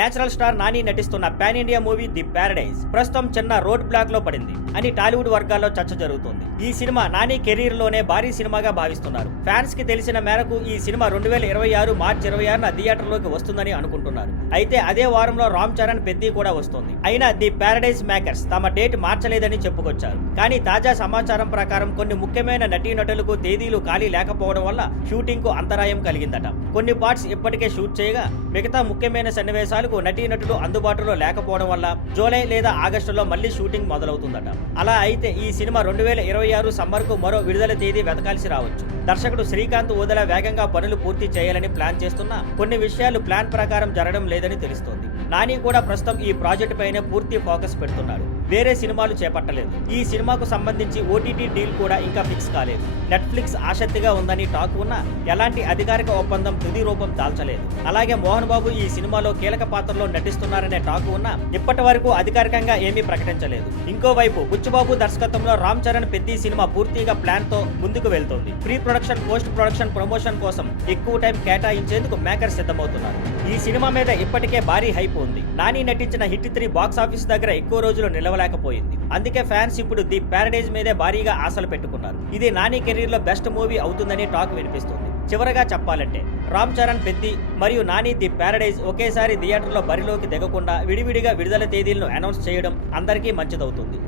Natural star Nani నటిస్తున్న pan India movie the Paradise ప్రస్తుతం చిన్న రోడ్ బ్లాక్ లో పడింది అని టాలీవుడ్ వర్గాల్లో చర్చ జరుగుతుంది. ఈ సినిమా నాని కెరీర్ లోనే భారీ సినిమాగా భావిస్తున్నారు. ఫ్యాన్స్ కి తెలిసిన మేరకు ఈ సినిమా 2026 మార్చి 26న థియేటర్లోకి వస్తుందని అనుకుంటున్నారు. అయితే అదే వారంలో రామ్ చరణ్ పెద్ది కూడా వస్తుంది. అయినా ది ప్యారడైజ్ మేకర్స్ తమ డేట్ మార్చలేదని చెప్పుకొచ్చారు. కానీ తాజా సమాచారం ప్రకారం కొన్ని ముఖ్యమైన నటీనటులకు తేదీలు ఖాళీ లేకపోవడం వల్ల షూటింగ్ కు అంతరాయం కలిగిందట. కొన్ని పార్ట్స్ ఇప్పటికే షూట్ చేయగా మిగతా ముఖ్యమైన సన్నివేశాలకు నటీనటులు అందుబాటులో లేకపోవడం వల్ల జూలై లేదా ఆగస్టులో మళ్లీ షూటింగ్ మొదలవుతుందట. అలా అయితే ఈ సినిమా 2026 సమ్మర్ కు మరో విడుదల తేదీ వెతకాల్సి రావచ్చు. దర్శకుడు శ్రీకాంత్ ఓదెల వేగంగా పనులు పూర్తి చేయాలని ప్లాన్ చేస్తున్నా కొన్ని విషయాలు ప్లాన్ ప్రకారం జరగడం లేదని తెలుస్తోంది. నాని కూడా ప్రస్తుతం ఈ ప్రాజెక్టు పైనే పూర్తి ఫోకస్ పెడుతున్నాడు. వేరే సినిమాలు చేపట్టలేదు. ఈ సినిమాకు సంబంధించి ఓటీటీ డీల్ కూడా ఇంకా ఫిక్స్ కాలేదు. నెట్ఫ్లిక్స్ ఆసక్తిగా ఉందని టాక్ ఉన్నా ఎలాంటి అధికారిక ఒప్పందం తుది రూపం దాల్చలేదు. అలాగే మోహన్ బాబు ఈ సినిమాలో కీలక పాత్రలో నటిస్తున్నారనే టాక్ ఉన్నా ఇప్పటి వరకు అధికారికంగా ఏమీ ప్రకటించలేదు. ఇంకోవైపు బుచ్చుబాబు దర్శకత్వంలో రామ్ చరణ్ పెద్ది సినిమా పూర్తిగా ప్లాన్ తో ముందుకు వెళ్తోంది. Pre production, post production, promotion కోసం ఎక్కువ టైం కేటాయించేందుకు మేకర్స్ సిద్ధమవుతున్నారు. ఈ సినిమా మీద ఇప్పటికే భారీ హైప్ ఉంది. నాని నటించిన హిట్ 3 బాక్స్ ఆఫీస్ దగ్గర ఎక్కువ రోజులు నిలవలేకపోయింది. అందుకే ఫ్యాన్స్ ఇప్పుడు ది ప్యారడైజ్ మీదే భారీగా ఆశలు పెట్టుకున్నారు. ఇది నాని కెరీర్ లో బెస్ట్ మూవీ అవుతుందని టాక్ వినిపిస్తుంది. చివరగా చెప్పాలంటే రామ్ చరణ్ పెద్ది మరియు నాని ది ప్యారడైజ్ ఒకేసారి థియేటర్లో బరిలోకి దిగకుండా విడివిడిగా విడుదల తేదీలను అనౌన్స్ చేయడం అందరికీ మంచిదవుతుంది.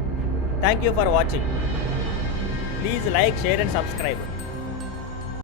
Thank you for watching. Please like, share and subscribe.